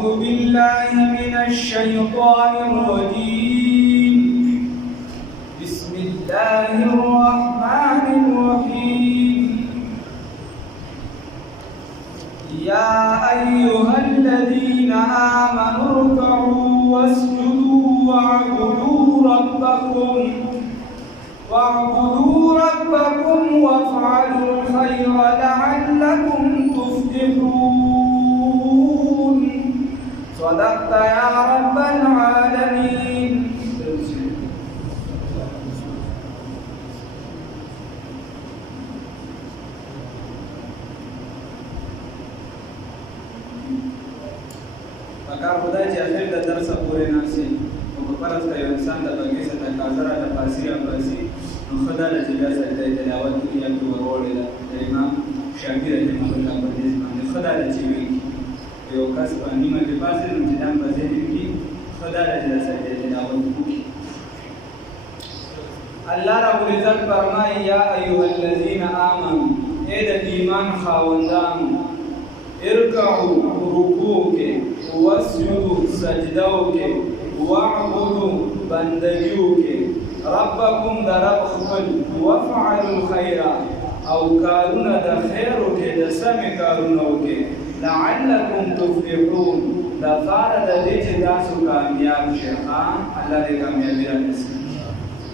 أعوذ بالله من الشيطان الرجيم بسم الله الرحمن الرحيم يا أيها الذين آمنوا اركعوا واسجدوا واعبدوا ربكم وافعلوا الخير لعلكم تفلحون صدقت يا رب العالمين. پکار خدای چې اخر د درس پورې ناسي او په فرض کې انسان د بګي څخه کاذره د فاسیه فاسي نو خدای له جبیا سره د تلاوت کې یو ورولې ده امام شافعي رحمه الله په دې باندې خدای له جبیا یو کس په نیمه کې پاسې نو چې دام په ذهن کې خدای له جبیا سره د تلاوت کوي. الله رب العزت فرمایي یا ایها الذین آمنوا اے د ایمان خاوندانو ارکعوا رکوع کې واسجدوا سجدو کې واعبدوا بندگیو کې ربکم در رب خپل وفعلوا الخير او کارونه د خیرو کې د سمې کارونه وکړي لعلکم تفلحون د فار د دې چې تاسو کامیاب شئ. الله دې کامیابی رانیسي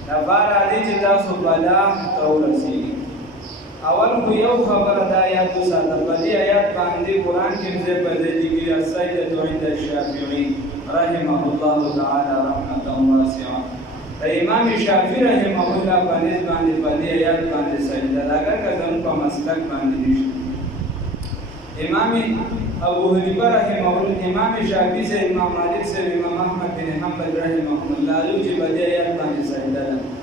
د فار د دې چې تاسو فلاح ته ورسیږئ. اول خو یو خبره دا یاد وساته په دې آیات باندې قرآن کې ځای په ځای ذکر السیدة عند الشافعي رحمه الله تعالی رحمة واسعة. د امام شافعي رحمه الله په نسبت باندې په دې آیات باندې سجده لګا کزم په مسلک باندې نشته. امام ابو حنیفه رحمه الله، امام شافعي سے امام مالک سے امام احمد بن حنبل رحمه الله چې په دې آیات باندې سجده لګا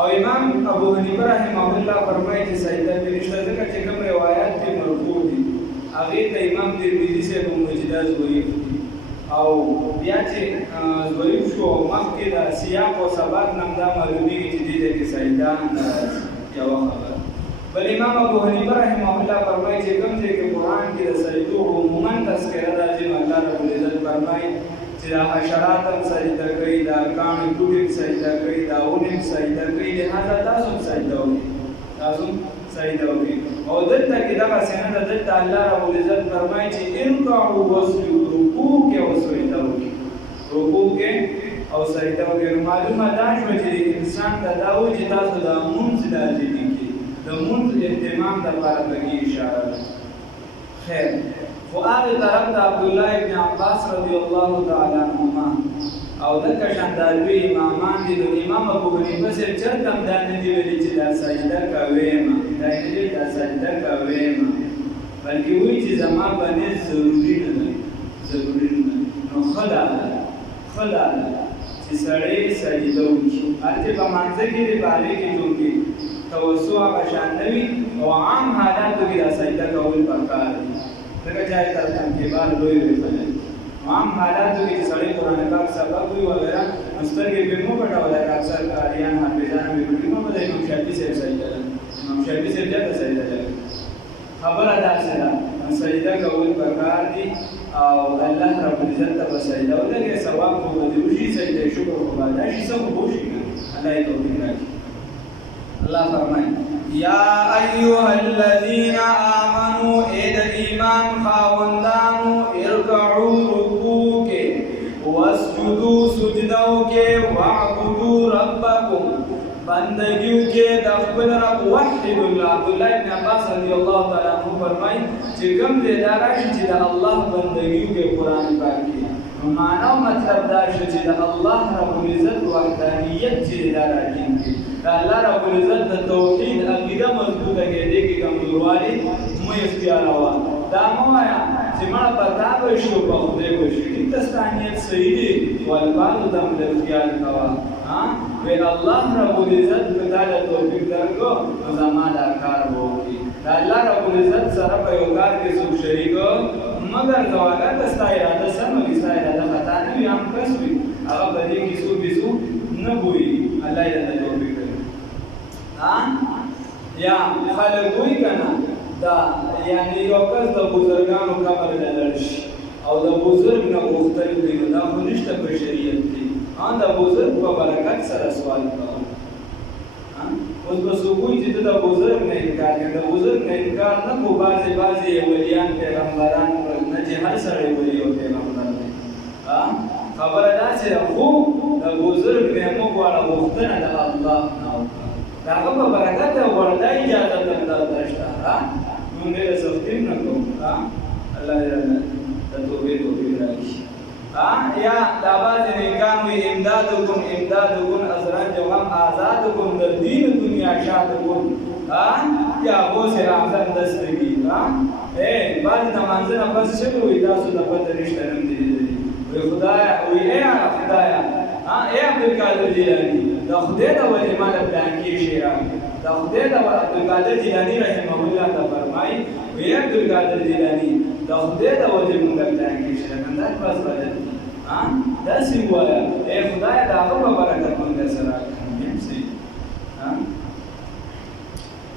او امام ابو حنیفه رحمه الله فرمایي چې سجده نشته ځکه چې کوم روایت کې مرفوع دي هغه ته امام ترمذی سے موجوده ضعیف دي او بیا چې ضعیف شو مخکې د سیاق او سبات نام دا معلومیږي چې دې کې سجده یو خبره. بل امام ابو حنیفه رحمه الله فرمایي چې کوم ځای کې قرآن کې د سجدو عموما تذکره راځي الله رب العزت فرمایي چې دا حشرات هم سجده کوي، دا کاڼي ټوټې هم سجده کوي، دا ونې هم سجده کوي، لهذا تاسو هم سجده وکړئ، تاسو هم سجده وکړئ. او دلته کې دغسې نه ده، دلته الله رب العزت فرمایي چې ارکعوا واسجدوا رکوع کې او سجده وکړئ، رکوع کې او سجده وکړئ. معلومه دا شوه چې انسان ته دا وایي چې تاسو د لمونځ لازمي کړئ، د لمونځ اهتمام دپاره پکې اشاره ده. خیر خو هغې طرف ته عبدالله ابن عباس رضی الله تعالی عنهما او دلته شانته لوی امامان دي. نو امام ابو حنیفه صاحب چېرته هم دا نه دي ویلي چې دا سجده کویم، دا نه دي دا سجده کویم، بلکې وایي چې زما باندې ضروري نه ده، ضروري نه ده. نو ښه ده چې سړی سجده وکړي، هلته په مانځه کې د بارې کې جوړ کړي توسع هغه شان نه وي او عام حالاتو کې دا سجده کول پکار دي. ځکه چې آیت انتباه لوی ویل عام حالاتو کې چې سړی قرآن پاک سبق وي وغیره نو سترګې پرې مه پټوه. لکه اکثر قاریان حافظان مې وکړي نو به د امام شافعي صاحب سجده ده، امام شافعي صاحب چېرته سجده لګوي؟ خبره داسې ده سجده کول پکار دي او الله رب العزت ته به سجده ولګوي، ثواب خو به دې وشي، سجده شکر خو به ادا شي، څه خو به وشي که الله یې توفیق راکړي. اللہ فرمائے یا ایوہ الذین آمنوا اید ایمان خاوندانو ارکعو رکوع کے واسجدو سجدو کے وعبدو ربکم بندگیو کے دخبل رب وحد اللہ. عبداللہ ابن عباس رضی اللہ تعالیٰ عنہ فرمائی چې کم دے داراشی چې دا اللہ بندگیو کے قرآن پاک کی معنی و مطلب دا شو چې دا اللہ رب العزت وحدانیت چې داراشی کی اللہ رب العزت د توحید عقیده مضبوطه کې دې کې کمزوروالی مو اختیاروا. دا مو وایا چې مړه پتا به شي او په خدای به شي دې تستانیت صحیح دی والبال دم د اختیار کوا وی الله رب العزت په دغه توفیق درکو نو زماده کار وکړي. دا الله رب العزت سره په یو کار کې څوک شریک مگر دواګه دستا اراده سم وي، ستا اراده خطا نه وي، هم کس وي هغه په دې کې څو بيسو نه وي. الله یې د توفیق یا خلک وایي که نه دا یعنې یو کس د بزرګانو قبر ته لاړ شي او د بزرګ نه غوښتل دي نو دا خو نشته په شریعت کې د بزرګ په برکت سره سوال کوه اوس به څوک وایي چې ته د بزرګ نه انکار کوې د بزرګ نه انکار نه کو بعضې ولیان پیغمبران نه چې هر سړی ولي او پیغمبر دی خبره داسې ده خو د بزرګ نه موږ غواړه غوښتنه د الله نه وکړه د هغه په برکت او ورته اجازه درته شته موږ ډېره سختي نه کوو الله دې د توبې توفیق راکړي یا دا بعضې نیکان وي امدادکم ازران جوهم آزادکم در دین دنیا شادکم یا غوث اعظم دستگی بعضې د مانځه نه پس شوي وي تاسو د پته نشته نم دې لیدلي وي خدایه وي ای خدایه ای عبدالقادر جیلاني د خدای د وجې ما د پلانکي شی راکړي د خدای د عبدالقادر جیلاني رحمه الله ته فرمایي وی عبدالقادر جیلاني د خدای د وجې موږ د پلانکي شی راکړي دا بس بدل دي داسې ووایه ای خدایه د هغه په برکت موږ سره راکړي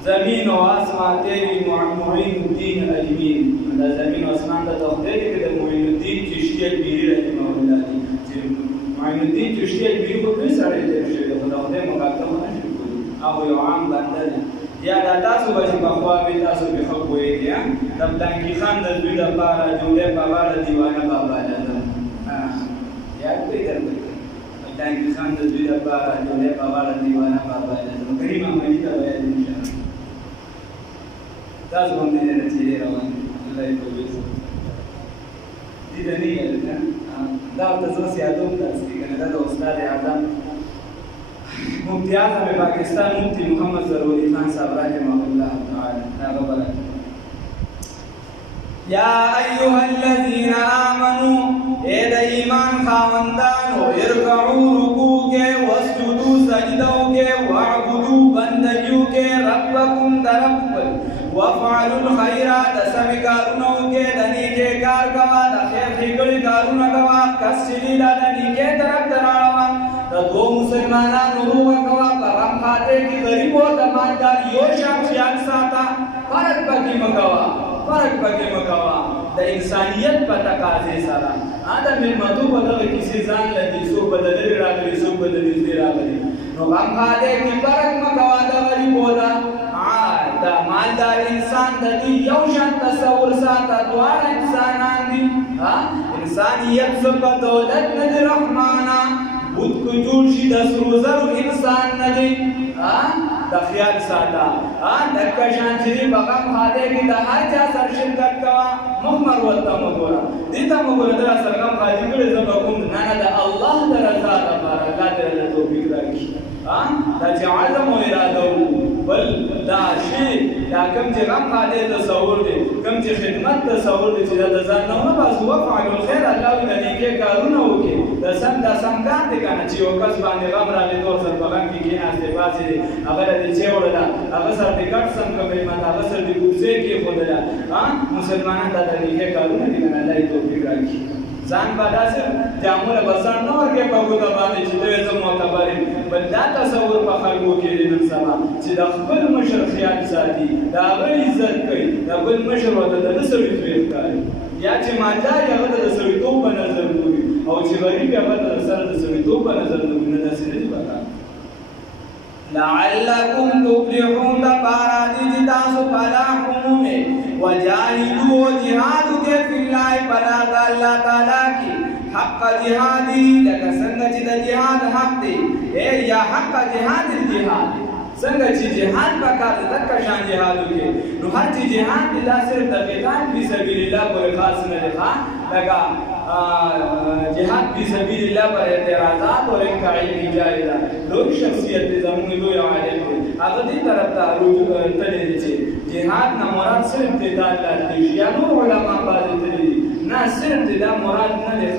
زمین و آسمان تیری معین الدین اجمین دا زمین و آسمان دا خدای دی که د معین الدین چشتی البیری رحمه الله دی چې معین الدین چشتی البیری خو دوی سړی تیر شوی دی خو د خدای مقدمه نه شي کولی هغه یو عام بنده دی یا دا تاسو به چې پخوا وي تاسو به ښه پوهېږئ د پلانکي خان د زوی دپاره جوړی بابا د دیوانه بابا ده یاد کوئ درته پلانکي خان د زوی دپاره جوړی بابا د دیوانه بابا ده کریم احمدي ته به یاد انشاءالله تاسو هم دې نه چې روان الله یې توبې دې ته نه یې دا ورته زه اوس یادوم تاسو کې که نه دا د استاد اعظم مفتی اعظم پاکستان مفتی محمد ضروري خان صاحب رحمه الله تعالی هغه برکت یا ایها الذین آمنوا اے د ایمان خاوندانو ارکعوا رکوع کې واسجدوا سجدو کې واعبدوا بندګیو کې ربکم درب وفعلوا الخيرات سمي کارونو کې د نیکه کار کوا د خیر ښېګړې کارونه کوا کسلی د نیکه طرف ته راوړه د دوه مسلمانانو روغه کوا په غم خاطر کې غریب او د مالدار یو شان خیال ساته فرق پکې مکوا د انسانیت په تقاضې سره د مېلمتو په دغه کیسې ځان لدي څوک به د لرې راغلي څوک به د نږدې راغلي نو غم خاطر کې فرق مکوا د غریبو ده دا مالدار انسان د دې یو شان تصور ساته دواړه انسانان دي انسانیت څه په دولت نه دی رحمانه بود کو جوړ شي د سرو زرو انسان نه دی د خیال ساته دکه شان چې په غم خاطر کې د هر چا سره شرکت کوه مخمر ورته مه ګوره دې ته مه ګوره در سره غم خاطر کړی زه به کوم نه د الله د رضا لپاره الله تعالی توفیق راکړي دا چې عزم او اراده بل دا شی دا کوم چې غم خاطر تصور دی کوم چې خدمت تصور دی چې د ځان نه باسو وفعلوا الخير الله د نیکه کارونه وکړي د سم کار دی کنه چې یو کس باندې غم راغلی نور سره په غم کې کېناستی پاسې دی هغه له دې چې وړله هغه سره دې ګډ سم کوي ماته هغه سره دې کوڅې کېښودله مسلمانان دا د نیکه کارونه دي کنه الله یې توفیق راکړي ځان به داسې جامونه به ځان نه ورکوي په ګوته باندې چې ته زه معتبر یم بل دا تصور په خلکو کې دی نن سبا چې د خپل مشر خیال ساتي د هغه عزت کوي د بل مشر ورته د نه سړیتوب ښکاري یا چې مالدار هغه ته د سړیتوب په نظر ګوري او چې غریب هغه ته سره د سړیتوب په نظر نه ګوري داسې نه دي پکار لعلکم تفلحون دپاره دي چې تاسو فلاح ومومئ وجاهدوا جهاد کې فی الله پناه د الله تعالی کې حق جهادي لکه څنګه چې د جهاد حق دی یا حق جهاد الجهاد څنګه چې جهاد پکار دی دغه شان جهاد وکړي نو هر چې جهاد دی دا صرف د قتال فی سبیل الله پورې خاص نه دی لکه جهاد فی سبیل الله پر اعتراضات او انکاری جاری ده لوی شخصیت دې زموږ لوی عالم دی هغه دې طرف ته رجوع تللی دی چې جهاد نه مراد صرف د الله دی یا نور علما باندې تللی نه صرف د مراد نه دی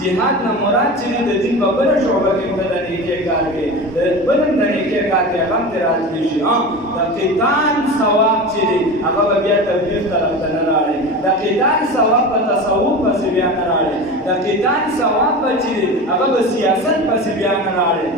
جهاد نه مراد چې د دین په بل شعبه کې د نیکه کار کې د بل د نیکه کار کې هم تر راځي شي د قتال ثواب چې هغه بیا تبلیغ طرف ته نه راړي د قتال ثواب په تصوف پس بیا نه راړي د قتال ثواب چې هغه په سیاست پس بیا نه راړي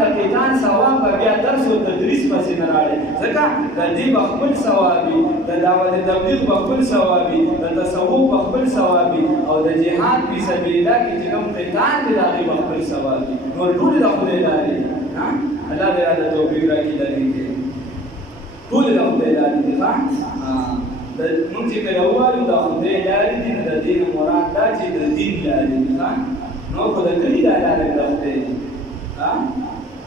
د قتال ثواب بیا درس او تدریس پس نه راړي ځکه د دې خپل ثوابي د دعوت تبلیغ خپل ثوابي د تصوف خپل ثوابي او د جهاد فی سبیل الله کې چې کوم قتال دی هغه خپل ثوابي نور ټول د خدای لارې ها الله دې راته توفیق راکړي دې ټول د خدای لارې دي ها د موږ چې کله وایو د خدای لارې دي د دین مراد دا چې د دین لارې دي ها نو په دې کې دا لارې د خدای ها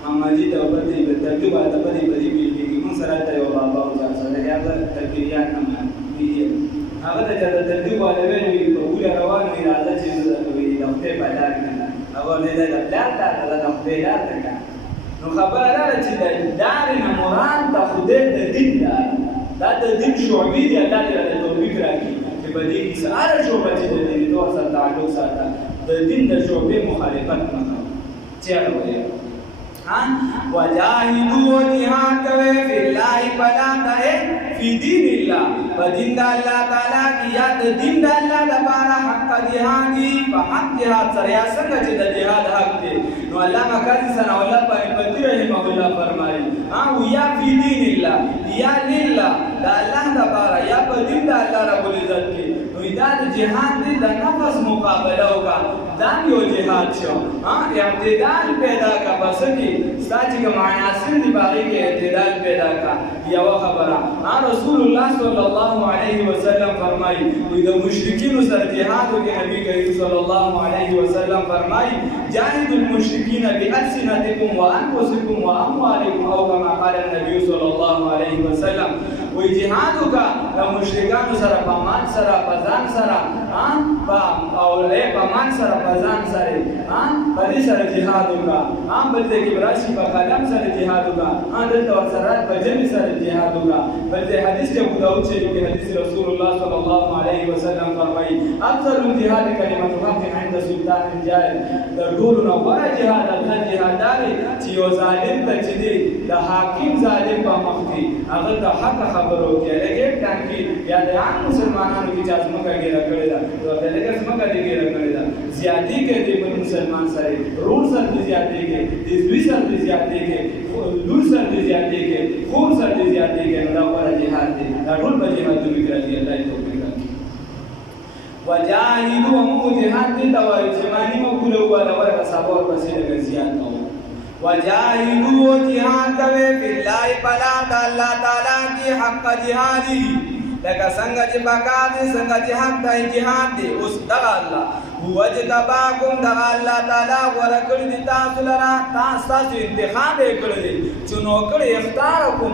ماماجي د وبدي د ترتیب د بدی بدی کې موږ سره ته یو بابا او ځان سره یا د ترکیات نه دی هغه د ترتیب والے وی په ګوره روان وی راځي چې د خدای په لار کې هغه دې د لار د خدای لار ته نو خبره ده چې د لارې نه مراد د خدای د دین لار دا د دین شعبې دی الله دې له توفیق راکړي چې په دې کې ساره شعبه چې د دین تور سره تعلق ساته د دین د شعبې مخالفت نه کوي چې هغه وجاهدوا جهاد کوي فی الله فلا ته فی دین الله بدین د الله تعالی کی یا د دین د الله لپاره حق جهادی په حق جهاد سره یا څنګه چې د جهاد حق دی نو علامه قاضی ثنا الله پتی رحمه الله فرمایي او یا فی دین الله یا لله د الله لپاره یا په دین د الله رب العزت کې نو دا د جهاد دی د نفس مقابله وکړه دا یو جهاد شو اعتدال پیدا کا بس کی ساجي کا عناصر دی باغی کې اعتدال پیدا کا یو خبره رسول الله صلی الله علیه وسلم فرمایي د مشرکین سره جهاد کې نبی کریم صلی الله علیه وسلم فرمایي جاهد المشرکین بألسنتکم وانفسکم واموالکم او كما قال النبي صلی الله علیه وسلم وی جهاد کا د مشرکان سره په مان سره په ځان سره او له په مان سره په ځان سره په دې سره جهاد کا بل دې کې براشي په قلم سره جهاد کا دلته سره په جمی سره جهاد کا بل دې حدیث کې ابو داود شریف کې حدیث رسول الله صلی الله علیه وسلم فرمایي افضل الجهاد کلمه حق عند سلطان الجاهل د ټول نو غوړه جهاد د جهادار چې یو ظالم ته چې دی د حاکم ظالم په مخ کې هغه د حق خبرو کې لګي ټانکی یا د عام مسلمانانو کې چې ازمکه ګیره کړی دا د لګي ازمکه دی ګیره کړی دا زیاتی کې دی په مسلمان سره رول سره زیاتی کې د دوی سره زیاتی کې لور سره زیاتی کې خور سره زیاتی کې دا غوړه جهاد دی دا ټول په جهاد کې راځي الله توفیق وجاهدوا جهاد دي توای زمانی مقوله ولا ورته صبر پسې لګ زیات نو وجاهدوا جهاد کوي فی الله فلا الله تعالی کی حق جهادی لکه څنګه چې پکار دي څنګه چې حق دی جهاد دی اوس دا الله هو جتباکم دا الله تعالی ورکړي دي تاسو لرا تاسو انتخاب کړی دي چونو کړی اختیارکم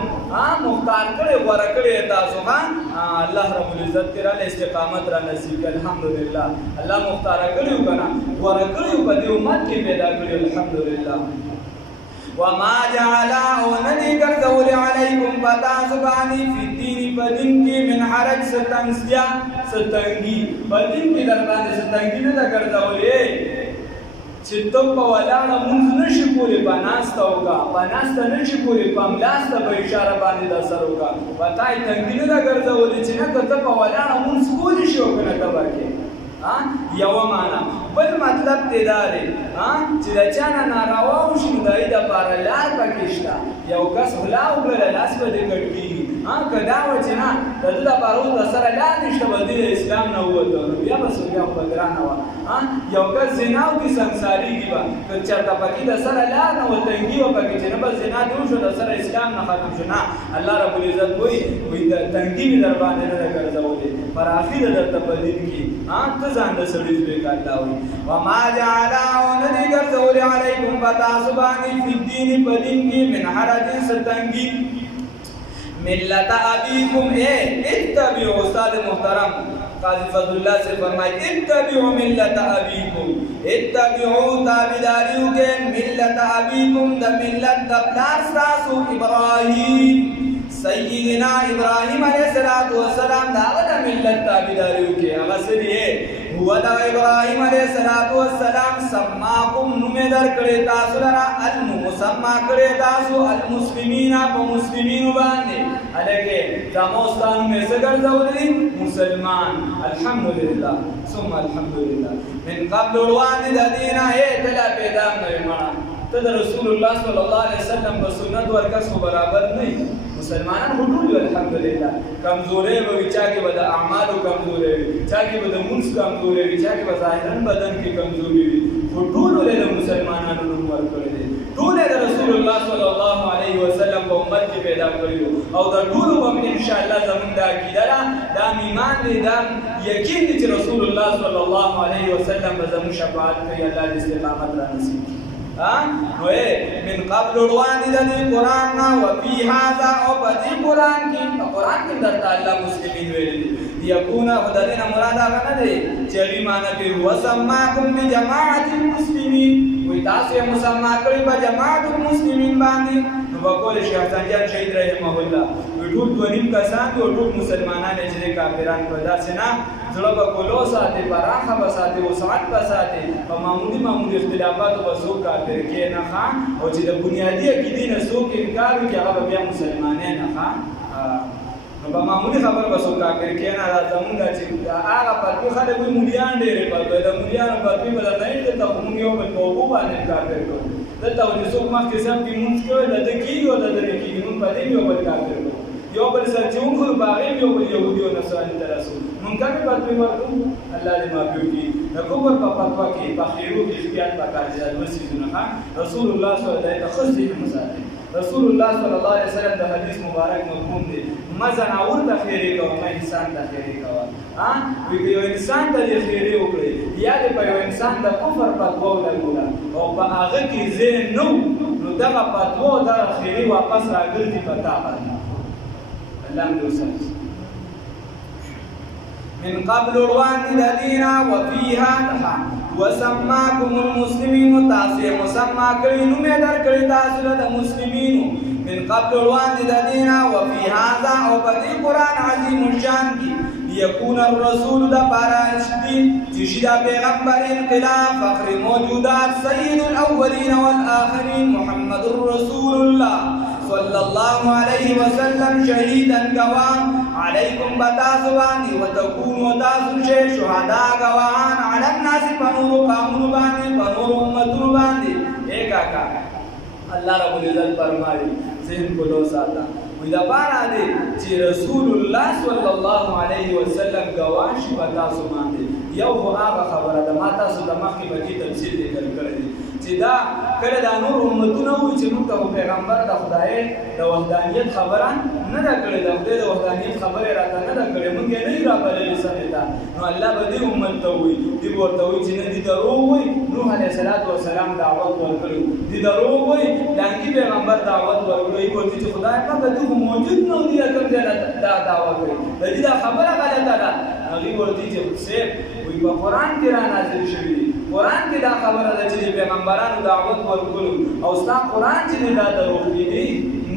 مختار کړی ورکړي تاسو الله رب العزت تعالی استقامت را نصیب الحمدلله الله مختار کړیو کنه ورکړي په دې امت کې پیدا کړی الحمدلله وما جعل ونذي ګرځول علیکم پتا سبحانی فی الدین بدین کې من حرج ستنسیا ستنګي بدین کې در باندې ستنګي نه ګرځولې چې ته په ولاړه مونږ نشي کولې پناسته وکا پناسته نشي کولې پملاسته به اشاره باندې د سر وکا پتاي تنګي نه ګرځولې چې نه ته په ولاړه مونږ کولې شو کنه تبرکه یو معنا بل مطلب دې داري چې دا چانه ناروا وشي دای د بار لار پکښتا یو کس هلا وګړه لاس په دې کټي کدا و چې نه د بارو د سره لار نشته بدیل اسلام نه وته بیا بس بیا په ګرانه و یو کس زناو کې ਸੰساری دی با که چرته پکې د سره لار نه وتنګي و پکې چې نه بس زنا دی شو د سره اسلام نه ختم شو نه الله رب العزت وایي د تنګي در باندې نه ګرځولې پر اخر درته په دې کې ځان د سړي به الله وي وما جعل ونذي ګرځول علیکم فتاسبانی فی الدین بدین کې من حرج ستنګي ملت ابیکم اتبعوا استاد محترم قاضی فضل الله سے فرمائے اتبعوا ملت ابیکم اتبعوا تابعداریو کې ملت ابیکم د ملت د پلار تاسو ابراهیم سیدنا ابراهیم علیہ السلام دا ملت تابعداریو کې هغه سره هو دا ابراهیم علیہ السلام سماکم نوم در کړی تاسو لرا المسما کړی تاسو المسلمین په مسلمانو باندې الکه تاسو مې څنګه ځولې مسلمان الحمدلله ثم الحمدلله من قبل الوالد دینه تلا پیدا نه مړه ته د رسول الله صلی الله علیه وسلم په سنت ورکس خو برابر نه یې. مسلمانان خو ټول الحمدلله کمزورې به وي، چا کې به د اعمالو کمزورې وي، چا کې به د مونځ کمزورې وي، چا کې به ظاهرا بدن کې کمزوري وي، خو ټولو له د مسلمانانو نوم ورکړی دی. ټول د رسول الله صلی الله علیه وسلم په امت کې پیدا کړي او د ټولو به ان شاء الله زموږ د عقیده ده، دا ایمان دی، دا یقین دی چې رسول الله صلی الله علیه وسلم به زموږ شفاعت کوي. الله دې استقامت را نصیب کړي. نو من قبل وړاندې د دې قرآن نه وفي هذا او په دې قرآن کې درته الله مسلمین ویلي دي. یکونه خو د دې نه مراد هغه نه دی چې هغې معنی کوي وسماکم بجماعة المسلمین، وایي تاسو یې مسما کړي په جماعت المسلمین باندې. نو به کول شیخ حسن جان شهید رحمه الله وایي ټول 2.5 کسان دي او ټول مسلمانان یې چې دی کافران په داسې نه زړه به کولو ساتي، پراخه به ساتي، وسعت به ساتي، په معمولي اختلافاتو به څوک کافر کې نه ښه، او چې د بنیادي عقیدې نه څوک انکار وکړي هغه به بیا مسلمانۍ نه ښه. نو په معمولي خبره به څوک کافر کې نه. دا زمونږ چې هغه پرتې خلک وي مولیان ډېرې پرتې د مولیانو پرتې به درته نه دلته خو موږ یو بل په اوبو باندې کافر کړو. دلته خو چې څوک مخکې صف کې لمونځ کوي د ده کېږي او د ده نه کېږي، موږ په دې یو بل کافر کړو. یو بل سره چې وخورو په هغې یو بل یهودي او نصراني ته رسو. موږ کمې فتوې ورکړو، الله دې معافي وکړي. د کفر په فتوا کې په خیرو کې احتیاط پکار دی. دا دوه څیزونه ښه رسول الله صلی الله علیه وسلم ښه ذهن وساتئ. رسول الله صلی الله علیه وسلم د حدیث مبارک مفهوم دی مه ځناور ته خیرې کوه، مه انسان ته خیرې کوه. وایي که یو انسان ته دې خیرې وکړې یا دې په یو انسان د کفر فتوا ولګوله او په هغه کې ذهن نه نو دغه فتوا او دغه خیرې واپس راګرځي په تا باندې. الله دې وساتي. من قبل وړاندې د دې نه وفیها وسماکم المسلمین، تاسو یې مسما کړي، نوم یې درکړی تاسو له د مسلمینو. من قبل وړاندې د دې نه وفي هذا او په دې قرآن عظیم الشان کې لیکون الرسول دپاره دي چې شي دا پیغمبر انقلاب فخر موجودات سید الاولین والآخرین محمد رسول الله صلی الله علیه وسلم شهیدا گواه علیکم بتاسو باندې وتكونوا تاسو شئ شهدا گواهان علی الناس پنورو قومونو باندې پنورو امتونو باندې. اے کاکا الله رب العزت فرمایي ذهن کو لو ساته وی دا بارا دی چې رسول الله صلی الله علیه وسلم گواه شي بتاسو باندې. یو خو هغه خبره ده ما تاسو د مخکې به کې تفصیل ذکر کړی دی چې دا کله دا نور امتونه وایي چې موږ ته پیغمبر د خدای د وحدانیت خبره نه ده کړې، د خدای د وحدانیت خبرې راته نه ده کړې، موږ یې نه یو رابللې سمې ته. نو الله به دې امت ته وایي دې به ورته وایي چې نه دې دروغ وایي. نوح علیه السلام دعوت ورکړی، دې دروغ وایي ډانګي پیغمبر دعوت ورکړی، ورته چې خدای پاک ته موجود نه دی کوم ځای دا دعوت کوي، د دې دا خبره غلطه ده. هغې ورته چې صاحب وایي په قرآن کې را نازل شوي دي، قرآن کې دا خبره ده چې پیغمبرانو دعوت ورکړو او ستا قرآن چې دا دروغ کېدی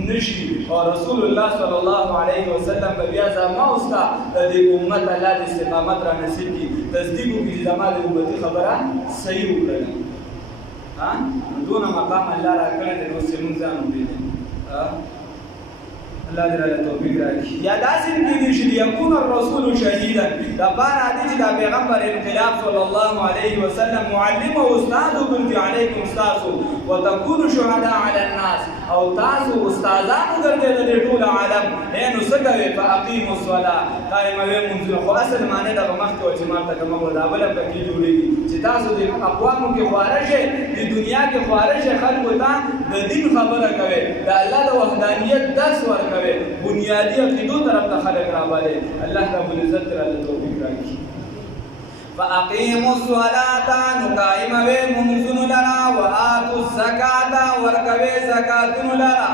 نشي. او رسول الله صلی الله علیه وسلم به بیا زما او ستا د دې امت الله د استقامت را نصیب کړي، تصدیق وکړي چې زما د امتي خبره صحیح وکړله. دونه مقام الله راکړی دی، نو چې موږ ځان وپېژنو. الله دې راته توفیق راکړي. یا داسې کېدی شي یکون الرسول شهیدا دپاره دی چې دا پیغمبر انقلاب صلی الله علیه وسلم معلم او استاد وګرځي علیکم ستاسو وتکونو شهداء علی الناس او تاسو استادان وګرځئ د دې ټول عالم. نو څه کوئ فاقیموا الصلاة قایموئ لمونځونه. خو اصل معنی دغه مخکې وه چې ماته کومه وه دا بله پکې جوړېږي چې تاسو د اقوامو کې خواره شئ، د دنیا کې خواره شئ، خلکو ته د دین خبره کوئ، د الله د وحدانیت درس ورکوئ، بنیادي عقیدو طرف ته خلک رابلئ. الله رب العزت راته توفیق راکړي. فاقیموا الصلاة نو قائموئ لمونځونو لره وآتوا الزکاة ورکوئ زکاتونو لره.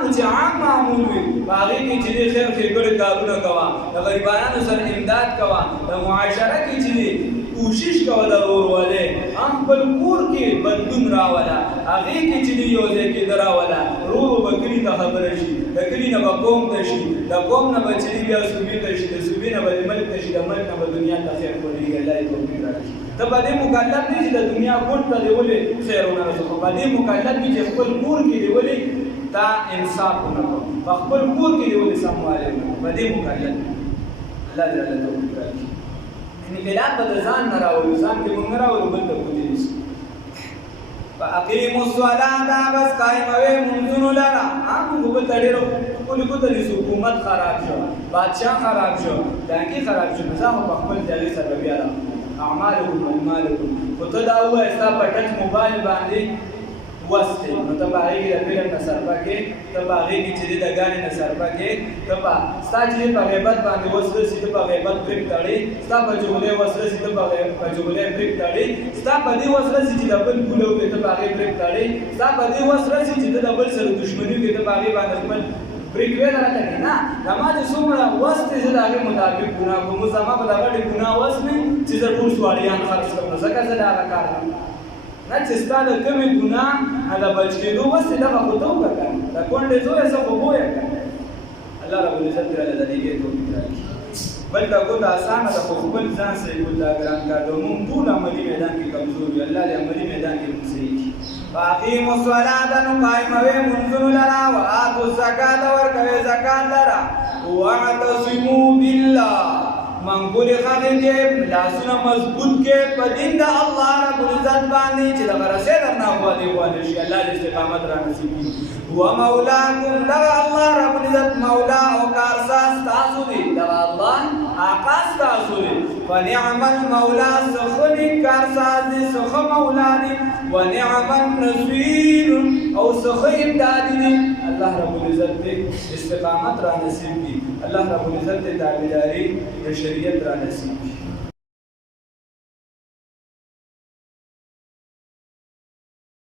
نو چې عام معمول وي په هغې کې چې دی خیر ښېګړې کارونه کوه، د غریبانو سره امداد کوه، د معاشره کې چې دی کوشش کوه د ورورولۍ، خپل کور کې بدلون راوله، هغې کې چې دی یو ځای کېده راوله، ورو به کلي ته خبره شي، د کلي نه به قوم ته شي، د قوم نه به چې دی بیا صوبې ته شي، د صوبې نه به د ملک ته شي، د ملک نه به دنیا ته خیر ورېږي. الله یې توفیق راکړي. ته په دې مکلف دی چې د دنیا ګوټ ته دې ولې خیر ونه رسو، خو په دې مکلف دی چې خپل کور کې دې ولې تا انصاف ونه کړو، په خپل کور کې دې ولې سموالی ونه کړو، په دې مکلف دی. الله دې راته توفیق راکړي. انقلاب به د ځان نه راولو، ځان کې موږ نه راولو، بل ته کوتې نیسو. فاقیموا الصلاة بس قائموي منځونو لرا هغه په تړیرو کو د حکومت خراب شو بادشاہ خراب شو دانګي خراب شو ځکه په خپل ځای سره بیا اعمالکم اعمالکم او ته دا وایې ستا په ټچ موبایل باندې وسته نو ته به هغې د فلم نه سرپه کې ته به هغې کې چې د ګانې نه سرپه کې ته به ستا چې په غیبت باندې وس رسي ته په غیبت بریک تړې ستا په جملې وس رسي ته په جملې بریک تړې ستا په دې وس رسي چې د بل ګولو کې ته په هغې بریک تړې ستا په دې وس رسي چې ته د بل سره دښمني کې ته په هغې باندې خپل بریک وې راکړي نه زما چې څومره وس دی زه د هغې مطابق ګناه کوم زما په دغه ډېر ګناه وس مې چې زه ټول سواریان خرڅ کړم نو ځکه زه د هغه کار کوم نه چې ستا د کومې ګناه د بچ کېدو وس دی دغه خو ته وکړه د کونډې زویه څه خو بویه کړه الله رب العزت راله د نیکۍ توفیق راکړي بل دا ګوت اسانه ده خو خپل ځان سره ګوت دا ګران کار ده موږ ټول عملي میدان کې کمزور یو الله دې عملي میدان کې موږ صحیح کړي فاقیموا الصلاة نو قائموي منځونو لرا وآتوا الزکاة ورکوي زکات لرا واعتصموا بالله منګول خاطر کې لاسونه مضبوط کې په دین د الله رب العزت باندې چې دا ورسه درنه هوا دی وانه شي الله دې استقامت را نصیب کړي هو مولاکم دا الله رب العزت مولا او کارساز تاسو دی دا الله آقاز تاسو دی فنعم المولا سخنی کارساز دی سخ مولا دی ونعم النصير او سخ امداد دی الله رب العزت دې استقامت را نصیب کړي الله رب العزت دې تابعداري د شریعت را نصیب کړي